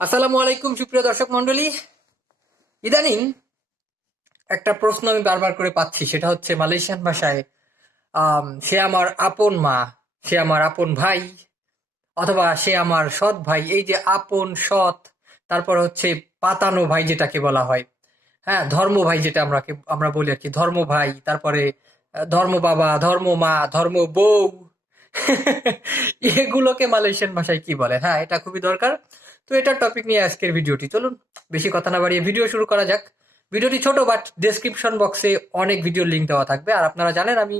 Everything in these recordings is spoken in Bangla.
আসসালামু আলাইকুম সুপ্রিয় দর্শক মন্ডলী। ইদানিং একটা প্রশ্ন আমি বারবার করে পাচ্ছি, সেটা হচ্ছে মালয়েশিয়ান ভাষায় সে আমার আপন মা, সে আমার আপন ভাই, অথবা সে আমার সৎ ভাই। এই যে আপন, সৎ, তারপর হচ্ছে পাতানো ভাই যেটাকে বলা হয়, হ্যাঁ, ধর্ম ভাই যেটা আমরা বলি আর কি, ধর্ম ভাই, তারপরে ধর্ম বাবা, ধর্ম মা, ধর্ম বউ। এগুলোকে মালয়েশিয়ান ভাষায় কি বলে? হ্যাঁ, এটা খুবই দরকার। তো এটার টপিক নিয়ে আজকের ভিডিওটি, চলুন বেশি কথা না বাড়িয়ে ভিডিও শুরু করা যাক। ভিডিওটি ছোট, বাট ডেসক্রিপশন বক্সে অনেক ভিডিও লিঙ্ক দেওয়া থাকবে। আর আপনারা জানেন আমি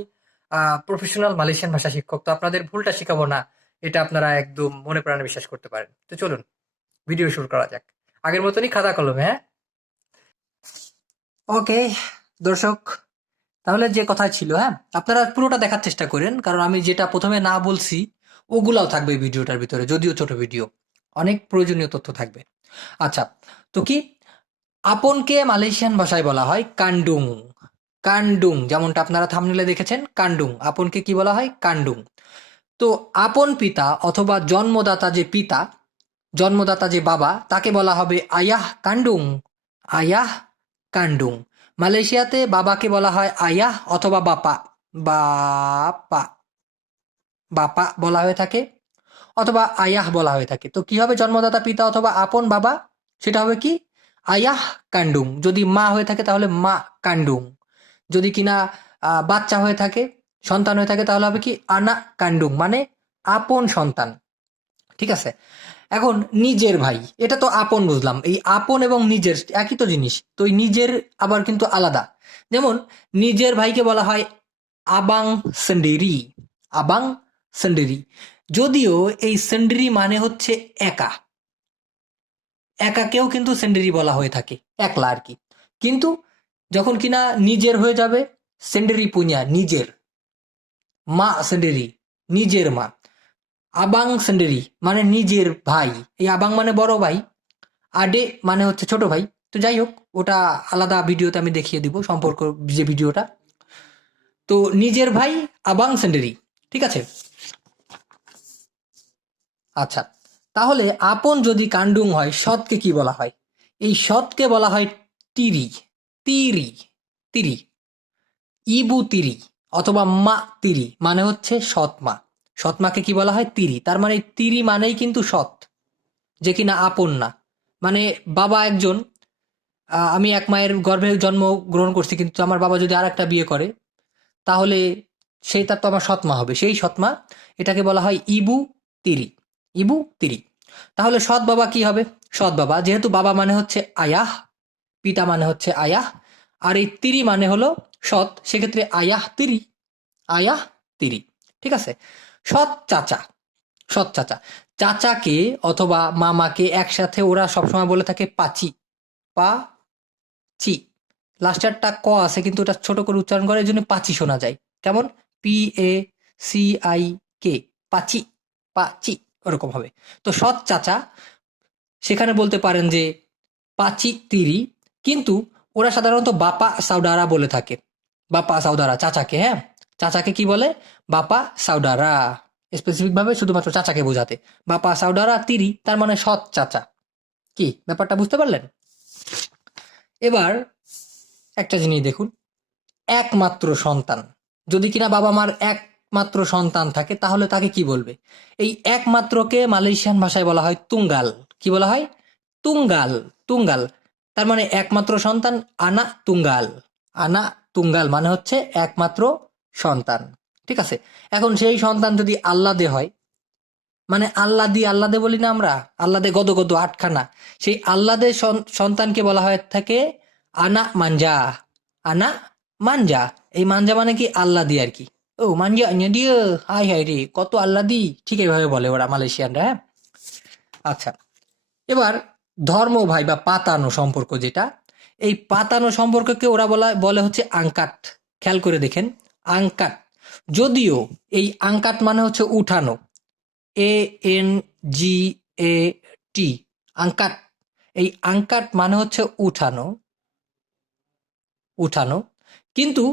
প্রফেশনাল মালয়েশিয়ান ভাষা শিক্ষক, তো আপনাদের ভুলটা শিখাবো না, এটা আপনারা একদম মনে প্রাণে বিশ্বাস করতে পারেন। তো চলুন ভিডিও শুরু করা যাক, আগের মতনই খাতা কলমে। হ্যাঁ, ওকে দর্শক, তাহলে যে কথা ছিল, হ্যাঁ, আপনারা পুরোটা দেখার চেষ্টা করেন, কারণ আমি যেটা প্রথমে না বলছি ওগুলাও থাকবে এই ভিডিওটার ভিতরে, যদিও ছোট ভিডিও, অনেক প্রয়োজনীয় তথ্য থাকবে। আচ্ছা, তো কি আপনকে মালয়েশিয়ান ভাষায় বলা হয় কান্ডুং। কান্ডুং, যেমনটা আপনারা থাম্বনেলে দেখেছেন, কান্ডুং। আপনকে কি বলা হয়? কান্ডুং। তো আপন পিতা অথবা জন্মদাতা যে পিতা, জন্মদাতা যে বাবা, তাকে বলা হবে আয়াহ কান্ডুং। আয়াহ কান্ডুং। মালয়েশিয়াতে বাবাকে বলা হয় আয়াহ অথবা বাপা। বাপা, বাপা বলা হয়ে থাকে, অথবা আয়াহ বলা হয়ে থাকে। তো কি হবে জন্মদাতা পিতা অথবা আপন বাবা? সেটা হবে কি? আয়াহ কান্ডুং। যদি মা হয়ে থাকে তাহলে মা কান্ডুং। যদি কিনা বাচ্চা হয়ে থাকে, সন্তান হয়ে থাকে, তাহলে হবে কি? আনা কান্ডুং, মানে আপন সন্তান। ঠিক আছে? এখন নিজের ভাই, এটা তো আপন বুঝলাম। এই আপন এবং নিজের একই তো জিনিস, তো এই নিজের আবার কিন্তু আলাদা। যেমন নিজের ভাইকে বলা হয় আবাং সেন্ডেরি। আবাং সেন্ডেরি। যদিও এই সেন্ডেরি মানে হচ্ছে একা, একাকেও কিন্তু সেন্ডেরি বলা হয়ে থাকে, একলা আর কি। কিন্তু যখন কিনা নিজের হয়ে যাবে, সেন্ডেরি পুনিয়া, নিজের মা সেন্ডেরি, নিজের মা। আবাং সেন্ডেরি মানে নিজের ভাই। এই আবাং মানে বড় ভাই, আডে মানে হচ্ছে ছোট ভাই। তো যাই হোক, ওটা আলাদা ভিডিওতে আমি দেখিয়ে দিব, সম্পর্ক যে ভিডিওটা। তো নিজের ভাই আবাং সেন্ডেরি, ঠিক আছে? আচ্ছা, তাহলে আপন যদি কান্ডুং হয়, সৎকে কি বলা হয়? এই সৎকে বলা হয় তিরি। তিরি, তিরি, ইবু তিরি, অথবা মা তিরি, মানে হচ্ছে সৎ মা। সৎ মাকে কি বলা হয়? তিরি। তার মানে তিরি মানেই কিন্তু সৎ, যে কিনা আপন না। মানে বাবা একজন, আমি এক মায়ের গর্ভে জন্ম গ্রহণ করছি, কিন্তু আমার বাবা যদি আর একটা বিয়ে করে, তাহলে সেই তার তো আমার সৎমা হবে, সেই সৎমা। এটাকে বলা হয় ইবু তিরি। ইবু তিরি। তাহলে সৎ বাবা কি হবে? সৎ বাবা, যেহেতু বাবা মানে হচ্ছে আয়াহ, পিতা মানে হচ্ছে আয়াহ, আর এই তিরি মানে হলো সৎ, সেক্ষেত্রে আয়াহ তিরি। আয়াহ তিরি, ঠিক আছে? সৎ চাচা। সৎ চাচা, চাচাকে অথবা মামাকে একসাথে ওরা সবসময় বলে থাকে পাচি। পা চি। লাস্টারটা ক আছে, কিন্তু ওটা ছোট করে উচ্চারণ করে, এই জন্য পাচি শোনা যায়। কেমন? PACIK, পাচি, পাচি, ওরকম হবে। তো সৎ চাচা, সেখানে বলতে পারেন যে পাচি তিরি। কিন্তু ওরা সাধারণত বাপা সাউদারা বলে থাকে। বাপা সাউদারা চাচাকে, হ্যাঁ, চাচাকে কি বলে? বাপা সাউদারা। স্পেসিফিক ভাবে শুধুমাত্র চাচাকে বোঝাতে বাপা সাউদারা তিরি, তার মানে সৎ চাচা। কি ব্যাপারটা বুঝতে পারলেন? এবার একটা জিনিস দেখুন, একমাত্র সন্তান, যদি কিনা বাবা মার একমাত্র সন্তান থাকে, তাহলে তাকে কি বলবে? এই একমাত্রকে মালয়েশিয়ান ভাষায় বলা হয় তুঙ্গাল। কি বলা হয়? তুঙ্গাল। তুঙ্গাল, তার মানে একমাত্র সন্তান, আনা তুঙ্গাল। আনা তুঙ্গাল মানে হচ্ছে একমাত্র সন্তান, ঠিক আছে? এখন সেই সন্তান যদি আল্লাদে হয়, মানে আল্লাদি, আল্লাদে বলি না আমরা, আল্লাদে গদ গদ আটখানা, সেই আল্লাদে সন্তানকে বলা হয় থাকে আনা মাঞ্জা। আনা মাঞ্জা। এই মাঞ্জা মানে কি? আল্লাদি আর কি। ও মাঞ্জা দিয়ে, হাই হাই রে, কত আল্লাদি, ঠিক এইভাবে বলে ওরা মালয়েশিয়ানরা, হ্যাঁ। আচ্ছা, এবার ধর্ম ভাই বা পাতানো সম্পর্ক যেটা, এই পাতানো সম্পর্ককে ওরা বলে হচ্ছে আংকাট। খেয়াল করে দেখেন, আংকাট। যদিও এই আংকাট মানে হচ্ছে উঠানো, ANGAT, আংকাট। এই আংকাট মানে হচ্ছে উঠানো, উঠানো। কিন্তু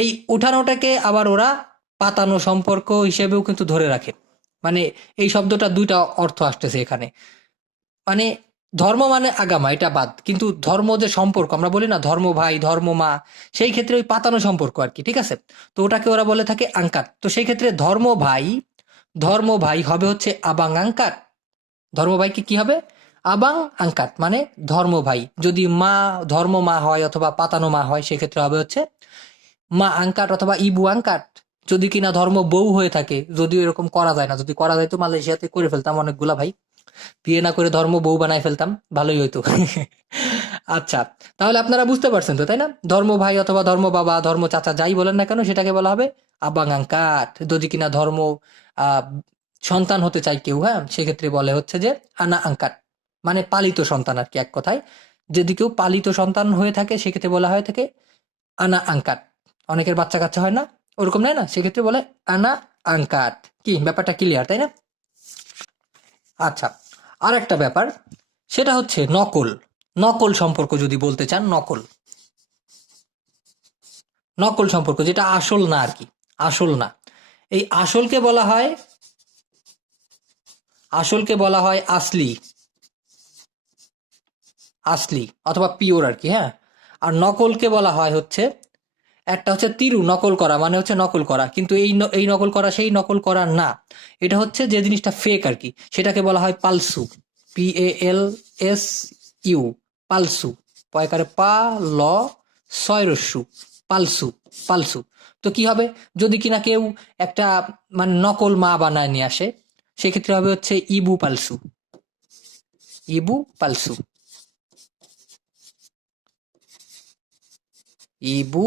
এই উঠানোটাকে আবার ওরা পাতানো সম্পর্ক হিসেবেও কিন্তু ধরে রাখে। মানে এই শব্দটা দুইটা অর্থ আসতেছে এখানে। মানে ধর্ম মানে আগামা, এটা বাদ। কিন্তু ধর্ম যে সম্পর্ক আমরা বলি না, ধর্ম ভাই ধর্ম মা, সেই ক্ষেত্রে ওই পাতানো সম্পর্ক আর কি, ঠিক আছে? তো ওটাকে ওরা বলে থাকে আঙ্কাত। তো সেই ক্ষেত্রে ধর্ম ভাই হবে হচ্ছে আবাং আঙ্কাত। ধর্ম ভাইকে কি হবে? আবাং আঙ্কাত, মানে ধর্ম ভাই। যদি মা ধর্ম মা হয় অথবা পাতানো মা হয়, সেক্ষেত্রে হবে হচ্ছে মা আঙ্কাট অথবা ইবু আঙ্কাট। যদি কিনা ধর্ম বউ হয়ে থাকে, যদিও এরকম করা যায় না, যদি করা যায় তো মালয়েশিয়াতে করে ফেলতাম অনেকগুলা ভাই, বিয়ে না করে ধর্ম বউ বানায় ফেলতাম, ভালোই হইতো। আচ্ছা, তাহলে আপনারা বুঝতে পারছেন তো, তাই না? ধর্ম ভাই অথবা ধর্ম বাবা, ধর্ম চাচা, যাই বলেন না কেন, সেটাকে বলা হবে আবাং আঙ্কাট। যদি কিনা ধর্ম আহ সন্তান হতে চায় কেউ, হ্যাঁ, সেক্ষেত্রে বলে হচ্ছে যে আনা আঙ্কাট, মানে পালিত সন্তান আর কি, এক কথায়। যদি কেউ পালিত সন্তান হয়ে থাকে, সেক্ষেত্রে বলা হয়ে থাকে আনা আঙ্কাট। অনেকের বাচ্চা কাচ্চা হয় না, ওরকম নেয় না, সেক্ষেত্রে বলে আনা আঙ্কাট। কি ব্যাপারটা ক্লিয়ার, তাই না? আচ্ছা, আর একটা ব্যাপার, সেটা হচ্ছে নকল। নকল সম্পর্ক যদি বলতে চান, নকল, নকল সম্পর্ক যেটা আসল না আর কি, আসল না। এই আসলকে বলা হয় আসলি, আসলি অথবা পিওর আর কি, হ্যাঁ। আর নকলকে বলা হয় হচ্ছে, একটা হচ্ছে তিরু, নকল করা মানে হচ্ছে নকল করা, কিন্তু এই নকল করা সেই নকল করা না। এটা হচ্ছে যে জিনিসটা ফেক আর কি, সেটাকে বলা হয় পালসু। PALSU, পালসু। পয়কারে পা ল সয়রস্যু, পালসু, পালসু। তো কি হবে, যদি কিনা কেউ একটা মানে নকল মা বানায় নিয়ে আসে, সেক্ষেত্রে হবে হচ্ছে ইবু পালসু, ইবু পালসু, ইবু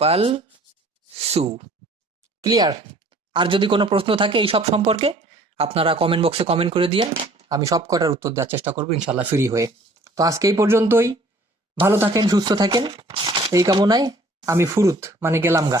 পালসু। ক্লিয়ার? আর যদি কোনো প্রশ্ন থাকে এই সব সম্পর্কে, আপনারা কমেন্ট বক্সে কমেন্ট করে দিয়েন, আমি সব কটার উত্তর দেওয়ার চেষ্টা করবো ইনশাল্লাহ ফ্রি হয়ে। তো আজকে এই পর্যন্তই। ভালো থাকেন, সুস্থ থাকেন, এই কামনায় আমি ফুরুত মানে গেলাম গা।